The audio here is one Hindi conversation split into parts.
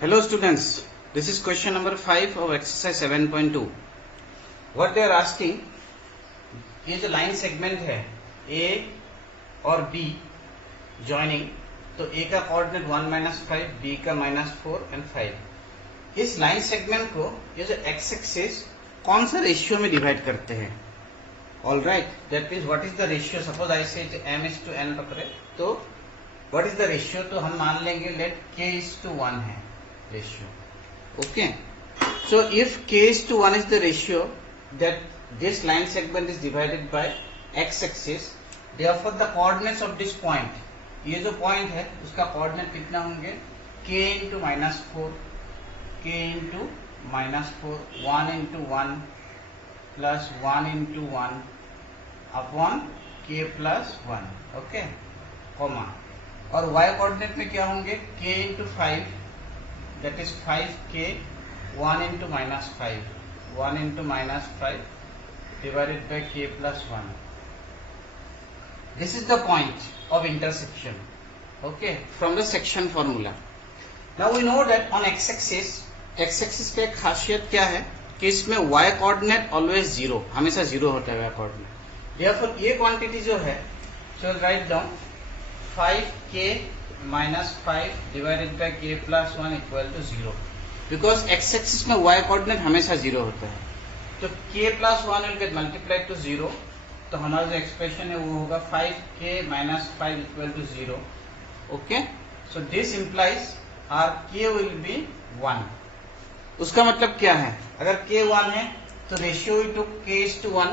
Hello students, this is question number 5 of exercise 7.2. What they are asking, ये जो लाइन सेगमेंट है A और B जॉइनिंग, तो A का कोऑर्डिनेट 1 - 5, B का -4 एंड 5. इस लाइन सेगमेंट को ये जो x एक्सिस कौन सा रेशियो में डिवाइड करते हैं? All right, that means what is the ratio. Suppose ऐसे m/n पकड़े तो व्हाट इज द रेशियो, तो हम मान लेंगे लेट k:1 है ratio. Okay, so if k:1 is the ratio that this line segment is divided by x-axis, therefore the coordinates of this point, ये जो point है उसका coordinate कितना होंगे? k into -4, k into -4, 1 into 1 plus 1 into 1 upon k plus 1. Okay, comma. और y coordinate में क्या होंगे? k into 5, that is 5k, 1 into -5, 1 into -5 divided by k plus 1. This is the point of intersection, okay, from the section formula. Now we know that on x-axis पे एक खासियत क्या है कि इसमें y coordinate always 0, हमेशा 0 होता है y coordinate. Therefore ये क्वांटिटी जो है, so write down 5k -5 divided by k plus 1 equal to 0. Because x-axis में y coordinate हमेशा 0 होता है, तो k plus 1 will get multiplied to 0. तो हमारा जो एक्सप्रेशन है वो होगा 5k - 5 equal to 0. Okay, so this implies our k will be 1. उसका मतलब क्या है? अगर k 1 है तो ratio we took k:1,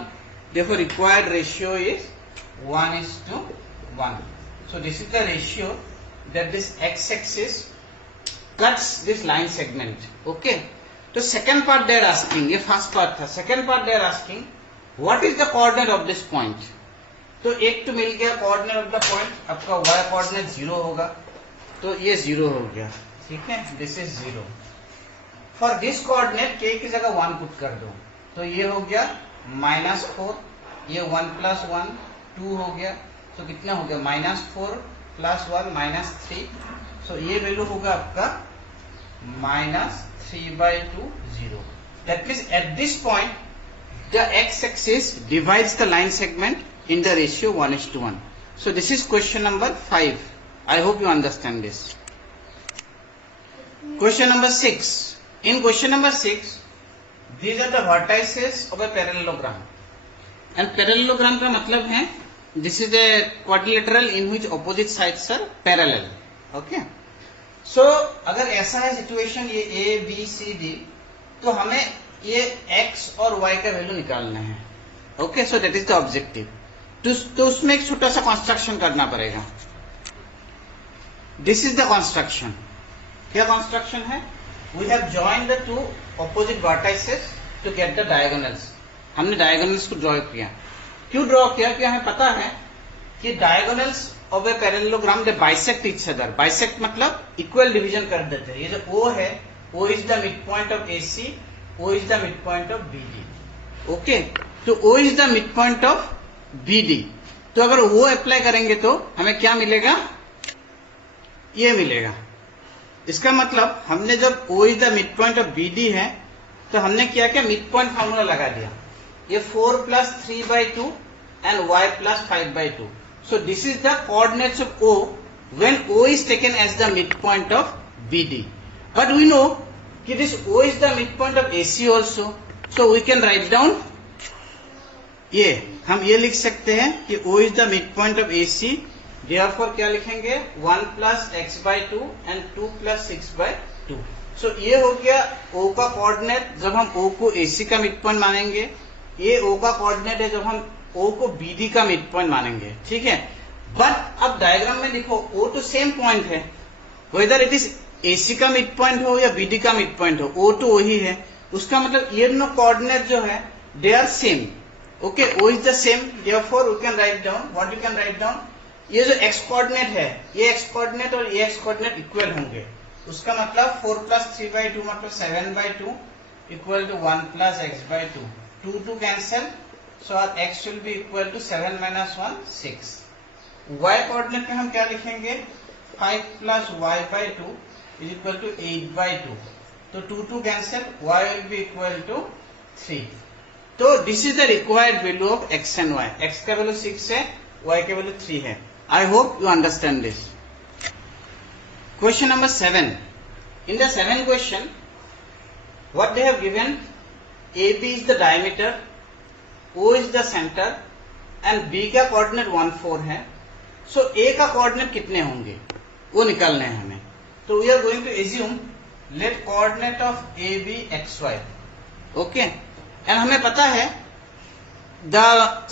therefore required ratio is 1:1. So this is the ratio that this x-axis cuts this line segment. Okay, तो second part they are asking, ये first part था. Second part they are asking what is the coordinate of this point. तो एक तो मिल गया coordinate of the point, आपका y coordinate 0 होगा, तो ये 0 हो गया. ठीक है, this is 0. For this coordinate k की जगह 1 पुट कर दो, तो ये हो गया -4, ये 1 plus 1 2 हो गया, तो कितना हो गया? -4 plus 1 -3. सो ये वैल्यू होगा आपका -3/2 0. That means at this point the x-axis divides the line segment in the ratio 1:1. So this is question number 5. I hope you understand this. Question number 6. In question number 6, these are the vertices of a parallelogram. And parallelogram का मतलब है this is a quadrilateral in which opposite sides are parallel. Okay, so अगर ऐसा है सिचुएशन, ये a b c d, तो हमें ये x और y का वैल्यू निकालना है. Okay, so that is the objective. तो उसमें एक छोटा सा कंस्ट्रक्शन करना पड़ेगा. This is the construction. क्या कंस्ट्रक्शन है? We have joined the two opposite vertices to get the diagonals. हमने डायगोनल्स को ड्रॉ किया. क्यों ड्रॉ किया? कि हमें पता है कि diagonals of a parallelogram they bisect each other. Bisect मतलब इक्वल डिवीजन कर देते हैं. ये जो O है, O is the mid point of AC, O is the mid point of BD. Okay, तो O is the mid point of BD. तो अगर वो अप्लाई करेंगे तो हमें क्या मिलेगा? ये मिलेगा. इसका मतलब हमने जब O is the mid point of BD है, तो हमने क्या किया? मिड पॉइंट फॉर्मूला लगा दिया. ये 4 plus 3/2 and y plus 5/2. So this is the coordinates of O when O is taken as the midpoint of BD. But we know that this O is the midpoint of AC also. So we can write down, ये हम ये लिख सकते हैं कि O is the midpoint of AC. Therefore क्या लिखेंगे? 1 plus x/2 and 2 plus 6/2. So ये हो गया O का कोऑर्डिनेट जब हम O को AC का मिडपॉइंट मानेंगे. ये O का कोऑर्डिनेट है जब हम O को BD का मिड पॉइंट मानेंगे. ठीक है, बट अब डायग्राम में देखो O तो सेम पॉइंट है, वेदर इट इज AC का मिड पॉइंट हो या BD का मिड पॉइंट हो, O तो वही है. उसका मतलब ये दोनों कोऑर्डिनेट जो है they are same. Okay, O is the same. Therefore we can write down, what you can write down, ये जो x कोऑर्डिनेट है, ये x कोऑर्डिनेट और ये x कोऑर्डिनेट इक्वल होंगे. उसका मतलब 4 plus 3/2 मतलब 7/2 equal to 1 plus x/2. 2 cancel, so our x will be equal to 7 minus 1 6. y coordinate में हम क्या लिखेंगे? 5 plus y/2 is equal to 8/2. तो 2 cancel, y will be equal to 3. तो this is the required value of x and y. x का वैल्यू 6 है, y का वैल्यू 3 है. I hope you understand this. Question number 7. In the 7th question, what they have given, AB is the diameter, O is the center and B का कोऑर्डिनेट 1, 4 है. So A का कोऑर्डिनेट कितने होंगे वो निकालने हैं हमें. तो we are going to assume let coordinate of A be xy. Okay, and हमें पता है the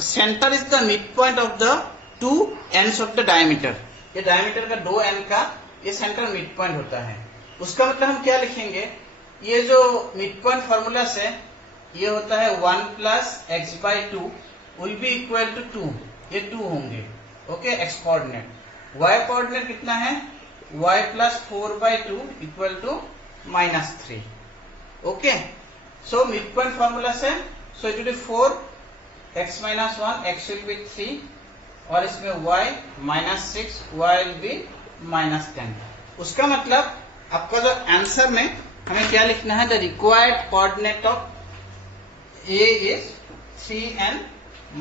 center is the midpoint of the two ends of the diameter. ये diameter का 2 end का ये सेंटर मिड पॉइंट होता है. उसका मतलब हम क्या लिखेंगे, ये जो मिड पॉइंट फॉर्मूला से ये होता है 1 plus x by 2 will be equal to 2. ये 2 होंगे. Okay, x coordinate. Y coordinate कितना है, y प्लस 4/2 equal to -3. Okay, so mid point formula से so it will be 4 x minus 1, x will be 3 और इसमें y -6, y विल बी -10. उसका मतलब आपका जो आंसर में हमें क्या लिखना है, the required coordinate of A is 3 and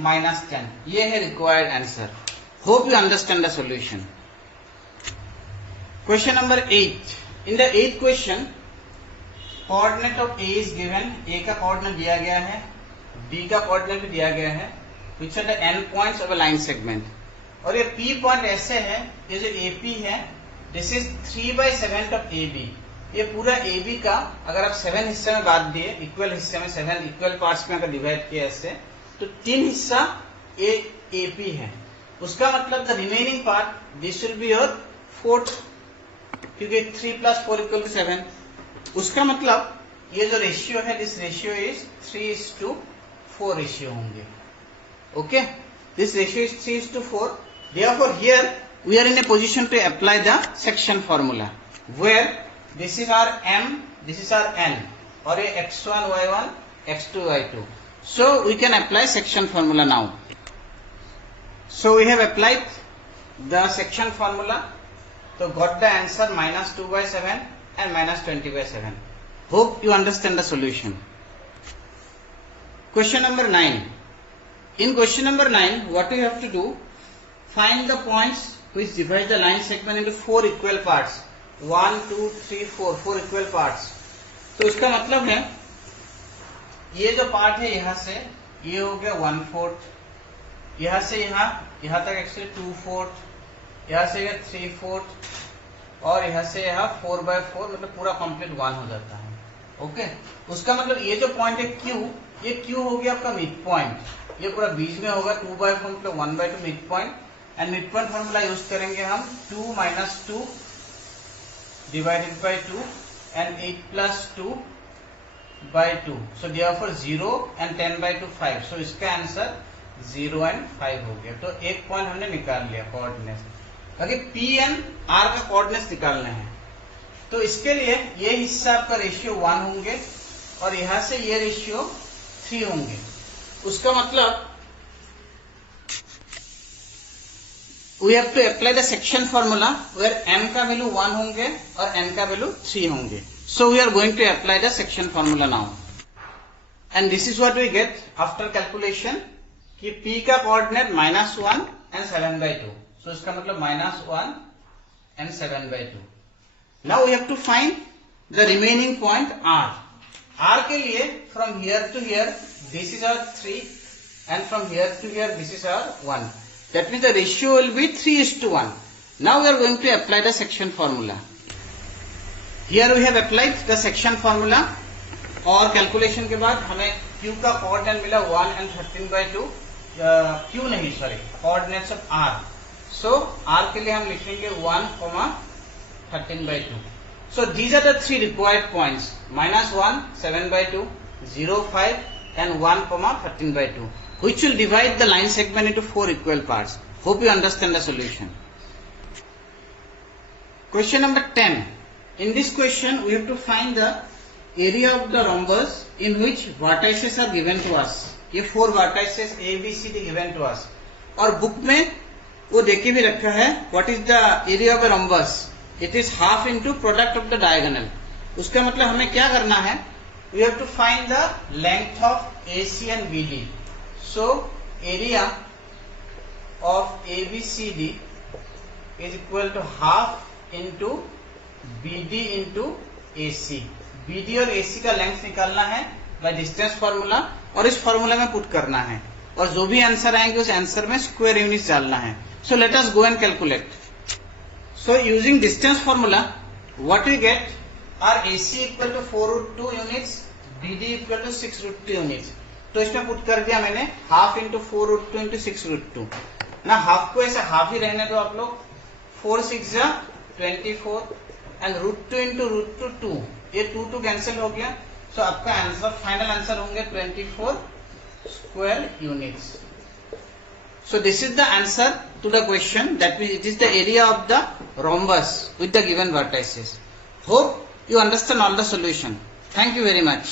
-10. ये है required answer. Hope you understand the solution. Question number 8. In the 8th question coordinate of A is given. A का कोऑर्डिनेट दिया गया है, बी का कोऑर्डिनेट भी दिया गया है. Which are the end points of a line segment. और ये पी पॉइंट ऐसे है, ये जो एपी है this is 3/7 of A B. ये पूरा ए बी का अगर आप 7 हिस्से में बांट दिए, इक्वल हिस्से में 7 इक्वल पार्ट्स में अगर डिवाइड किया ऐसे, तो 3 हिस्सा ए पी है. उसका मतलब the remaining part this will be your 4th, क्योंकि 3 + 4 = 7. उसका मतलब ये जो रेशियो है, दिस रेशियो इज 3:4 रेशियो होंगे. Okay, this ratio is 3:4. Therefore here we are in a position to apply the section formula where this is our m, this is our n, और ये x1 y1 x2 y2. So we can apply section formula now. So we have applied the section formula. So got the answer -2/7 and -20/7. Hope you understand the solution. Question number 9. In question number 9, what we have to do, find the points which divide the line segment into 4 equal parts. 1, 2, 3, 4 equal parts. तो इसका मतलब है ये जो पार्ट है यहाँ से ये हो गया 1/4, यहाँ से यहाँ तक एक्चुअली 2/4, यहाँ से 3/4 और यहाँ से यहाँ 4/4, मतलब पूरा कंप्लीट 1 हो जाता है. ओके, उसका मतलब ये जो पॉइंट है Q, ये Q हो गया आपका मिड पॉइंट. ये पूरा बीच में होगा 2/4 मतलब 1/2 mid point. And mid point formula use करेंगे हम 2 - 2 divided by 2 and 8 + 2/2. So therefore 0 and 10/2 5. So इसका आंसर 0 and 5 हो गया. तो एक पॉइंट हमने निकाल लिया कोऑर्डिनेट. अगर P and R का कोऑर्डिनेट निकालना है तो इसके लिए ये हिस्सा आपका रेशियो 1 होंगे और यहाँ से ये रेशियो 3 होंगे. उसका मतलब we have to apply the section formula where m का वैल्यू 1 होंगे और n का वैल्यू 3 होंगे. So we are going to apply the section formula now. And this is what we get after calculation कि P का कोऑर्डिनेट -1 and 7/2. So इसका मतलब -1 and 7/2. Now we have to find the remaining point R. R के लिए from here to here this is our 3 and from here to here this is our 1. That means the ratio will be 3:1. Now we are going to apply the section formula. Here we have applied the section formula और कैलकुलेशन के बाद हमें Q का कोऑर्डिनेट मिला 1 and 13/2. Q नहीं, sorry, coordinates of R. So R के लिए हम लिखेंगे 1, 13/2. So these are the 3 required points: -1, 7/2, 0, 5 and 1, 13/2. Which will divide the line segment into 4 equal parts. Hope you understand the solution. Question number 10. In this question, we have to find the area of the rhombus in which vertices are given to us. ये 4 vertices A, B, C, D given to us. और बुक में वो देके भी रखा है what is the area of a rhombus. It is half into product of the diagonal. उसका मतलब हमें क्या करना है, we have to find the length of AC and BD। So area of ABCD is equal to half into BD into AC। BD और AC का लेंथ निकालना है बाय डिस्टेंस फॉर्मूला, और इस फॉर्मूला में पुट करना है, और जो भी आंसर आएंगे उस आंसर में स्क्वायर यूनिट्स डालना है। So let us go and calculate. So using distance formula what we get are AC equal to 4√2 units, BD equal to 6√2 units. तो इसमें पुट कर दिया मैंने हाफ इंटू 4√2 इंटू 6√2 ना। हाफ को ऐसे हाफ ही रहने दो आप लोग। 4 6 जा 24 एंड √2 इंटू √2 2, ये 2 कैंसिल हो गया। सो आपका आंसर, फाइनल आंसर होंगे 24 square units. So this is the answer to the question, that means it is the area of the rhombus with the given vertices. Hope you understand all the solution. Thank you very much.